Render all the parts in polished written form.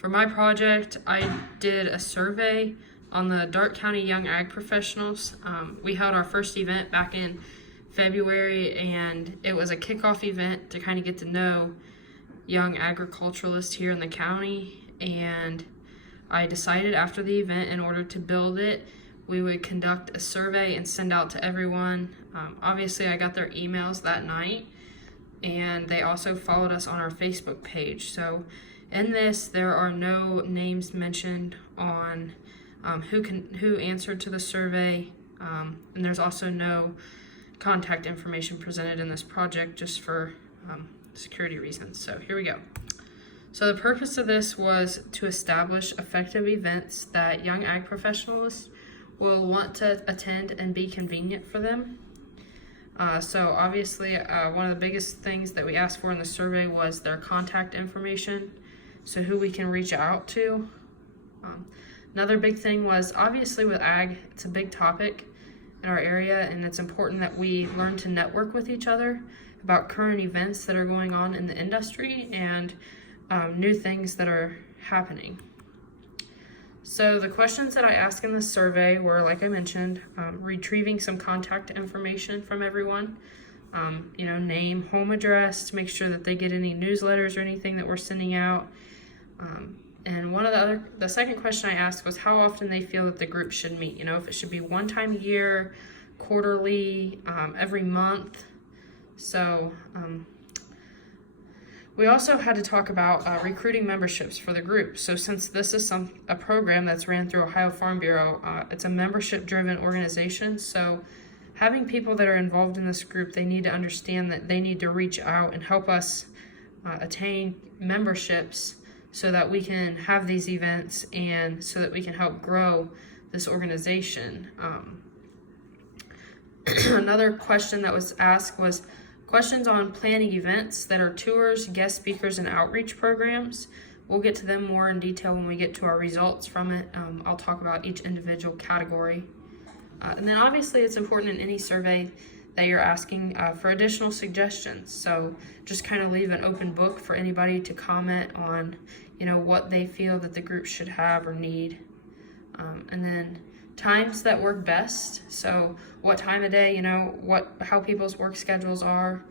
For my project, I did a survey on the Darke County Young Ag Professionals. We held our first event back in February, and it was a kickoff event to kind of get to know young agriculturalists here in the county. And I decided after the event, in order to build it, we would conduct a survey and send out to everyone. Obviously, I got their emails that night, and they also followed us on our Facebook page. So in this, there are no names mentioned on who answered to the survey, and there's also no contact information presented in this project, just for security reasons. So here we go. So the purpose of this was to establish effective events that young ag professionals will want to attend and be convenient for them. So obviously, one of the biggest things that we asked for in the survey was their contact information, so who we can reach out to. Another big thing was, obviously with ag, it's a big topic in our area, and it's important that we learn to network with each other about current events that are going on in the industry and new things that are happening. So the questions that I asked in the survey were, like I mentioned, retrieving some contact information from everyone, name, home address, to make sure that they get any newsletters or anything that we're sending out. And the second question I asked was how often they feel that the group should meet. If it should be one time a year, quarterly, every month. So we also had to talk about recruiting memberships for the group. So since this is a program that's ran through Ohio Farm Bureau, it's a membership-driven organization. So having people that are involved in this group, they need to understand that they need to reach out and help us attain memberships so that we can have these events and so that we can help grow this organization. Another question that was asked was questions on planning events that are tours, guest speakers, and outreach programs. We'll get to them more in detail when we get to our results from it. I'll talk about each individual category. And then obviously it's important in any survey that you're asking for additional suggestions. So just kind of leave an open book for anybody to comment on, what they feel that the group should have or need. And then times that work best. So what time of day, how people's work schedules are.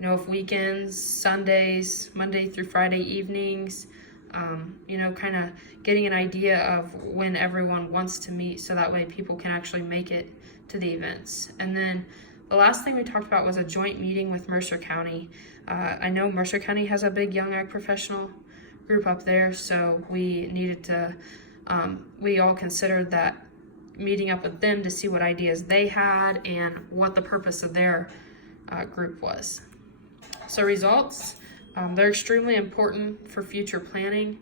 If weekends, Sundays, Monday through Friday evenings, kind of getting an idea of when everyone wants to meet so that way people can actually make it to the events. And then the last thing we talked about was a joint meeting with Mercer County. I know Mercer County has a big young ag professional group up there, so we needed to, we all considered that meeting up with them to see what ideas they had and what the purpose of their group was. So results, they're extremely important for future planning.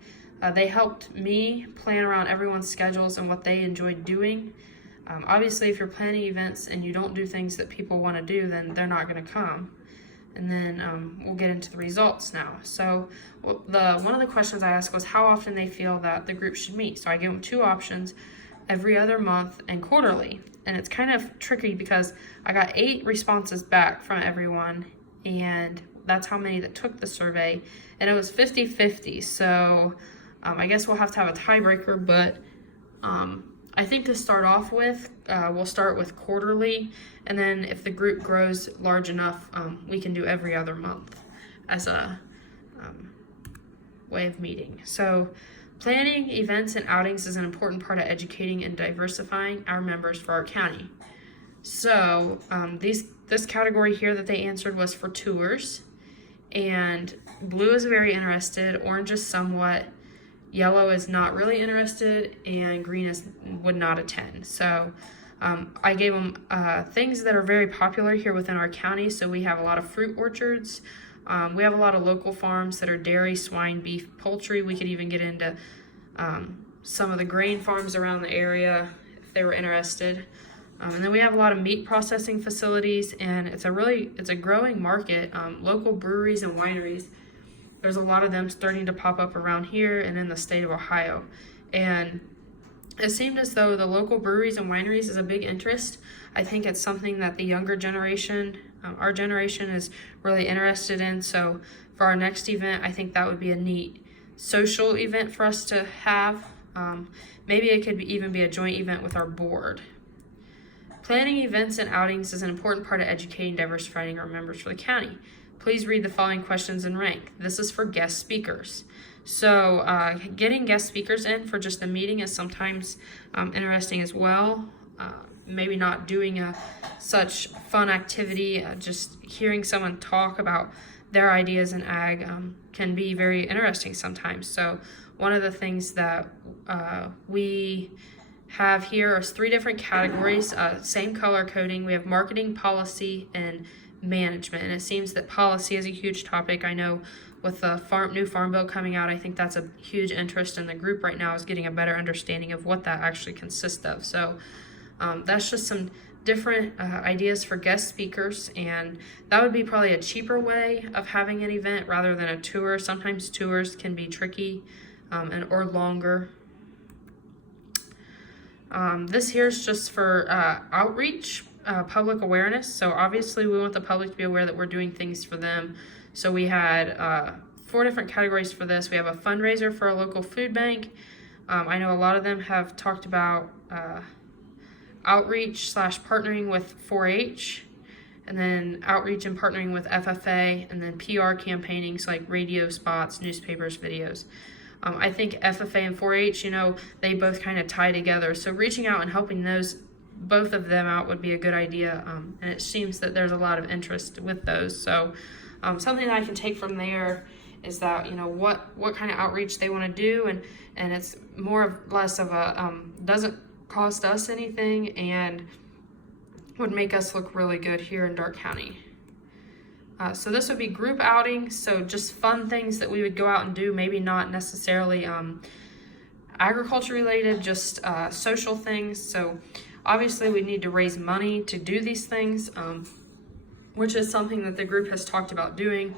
They helped me plan around everyone's schedules and what they enjoyed doing. Obviously, if you're planning events and you don't do things that people want to do, then they're not going to come. And then we'll get into the results now. So one of the questions I asked was how often they feel that the group should meet. So I gave them two options, every other month and quarterly. And it's kind of tricky because I got 8 responses back from everyone, and that's how many that took the survey. And it was 50-50. So I guess we'll have to have a tiebreaker, but I think to start off with, we'll start with quarterly, and then if the group grows large enough, we can do every other month as a way of meeting. So planning events and outings is an important part of educating and diversifying our members for our county. So this category here that they answered was for tours, and blue is very interested, orange is somewhat, yellow is not really interested, and green would not attend. So I gave them things that are very popular here within our county. So we have a lot of fruit orchards. We have a lot of local farms that are dairy, swine, beef, poultry. We could even get into some of the grain farms around the area if they were interested. And then we have a lot of meat processing facilities, and it's a growing market. Local breweries and wineries, there's a lot of them starting to pop up around here and in the state of Ohio. And it seemed as though the local breweries and wineries is a big interest. I think it's something that the younger generation, our generation, is really interested in. So for our next event, I think that would be a neat social event for us to have. Maybe it could even be a joint event with our board. Planning events and outings is an important part of educating and diversifying our members for the county. Please read the following questions and rank. This is for guest speakers. So getting guest speakers in for just a meeting is sometimes interesting as well. Maybe not doing such fun activity, just hearing someone talk about their ideas in ag can be very interesting sometimes. So one of the things that we have here is 3 different categories, same color coding. We have marketing, policy, and management. And it seems that policy is a huge topic. I know with the new farm bill coming out, I think that's a huge interest in the group right now, is getting a better understanding of what that actually consists of. So that's just some different ideas for guest speakers, and that would be probably a cheaper way of having an event rather than a tour. Sometimes tours can be tricky or longer. This here is just for outreach, public awareness. So obviously we want the public to be aware that we're doing things for them. So we had 4 different categories for this. We have a fundraiser for a local food bank. I know a lot of them have talked about outreach / partnering with 4-H, and then outreach and partnering with FFA, and then PR campaigning, so like radio spots, newspapers, videos. I think FFA and 4-H, they both kind of tie together. So reaching out and helping both of them out would be a good idea. And it seems that there's a lot of interest with those. So something that I can take from there is that, what kind of outreach they want to do. And it's more or less of a, doesn't cost us anything and would make us look really good here in Darke County. So this would be group outings, so just fun things that we would go out and do, maybe not necessarily agriculture related, just social things. So obviously we need to raise money to do these things, which is something that the group has talked about doing.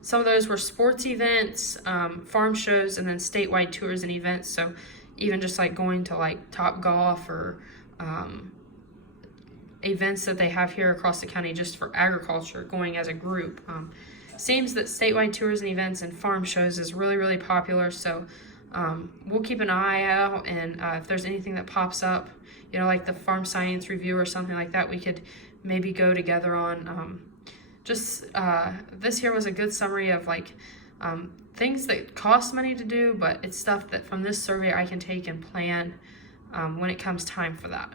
Some of those were sports events, farm shows, and then statewide tours and events. So even just like going to like Top Golf or events that they have here across the county just for agriculture, going as a group. Seems that statewide tours and events and farm shows is really, really popular. So we'll keep an eye out, and if there's anything that pops up, like the Farm Science Review or something like that, we could maybe go together on. This here was a good summary of like things that cost money to do, but it's stuff that from this survey I can take and plan when it comes time for that.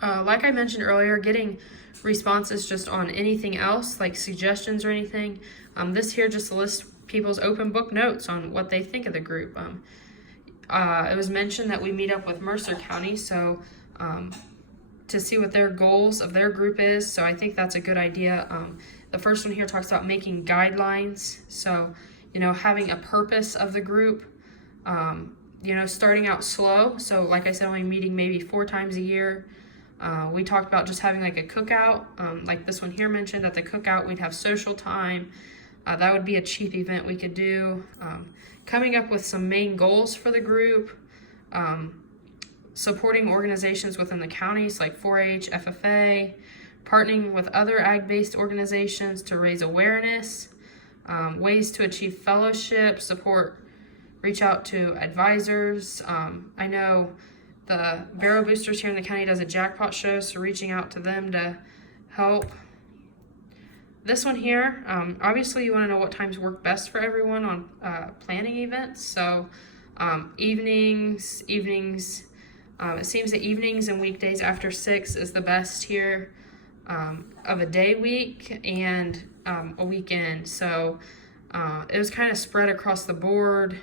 Like I mentioned earlier, getting responses just on anything else, like suggestions or anything. This here just lists people's open book notes on what they think of the group. It was mentioned that we meet up with Mercer County, so to see what their goals of their group is. So I think that's a good idea. The first one here talks about making guidelines. So, having a purpose of the group, starting out slow. So like I said, only meeting maybe 4 times a year. We talked about just having like a cookout, like this one here mentioned. At the cookout we'd have social time. That would be a cheap event we could do. Coming up with some main goals for the group, supporting organizations within the counties like 4-H, FFA, partnering with other ag-based organizations to raise awareness, ways to achieve fellowship, reach out to advisors. I know the Barrel Boosters here in the county does a jackpot show, so reaching out to them to help. This one here, obviously you want to know what times work best for everyone on planning events. So evenings, it seems that evenings and weekdays after 6 is the best here of a day week and a weekend. So it was kind of spread across the board.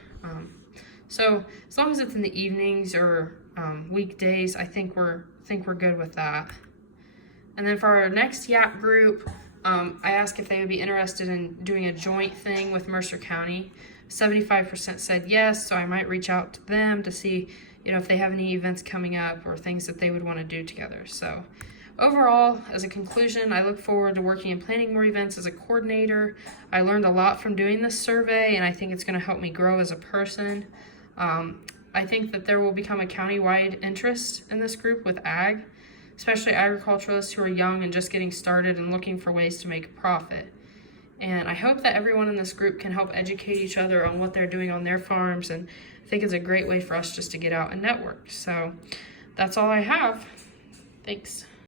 So as long as it's in the evenings or weekdays, I think we're good with that. And then for our next YAP group, I asked if they would be interested in doing a joint thing with Mercer County. 75% said yes, so I might reach out to them to see, if they have any events coming up or things that they would want to do together. So overall, as a conclusion, I look forward to working and planning more events as a coordinator. I learned a lot from doing this survey, and I think it's going to help me grow as a person. I think that there will become a county-wide interest in this group with ag, especially agriculturalists who are young and just getting started and looking for ways to make a profit. And I hope that everyone in this group can help educate each other on what they're doing on their farms, and I think it's a great way for us just to get out and network. So that's all I have. Thanks.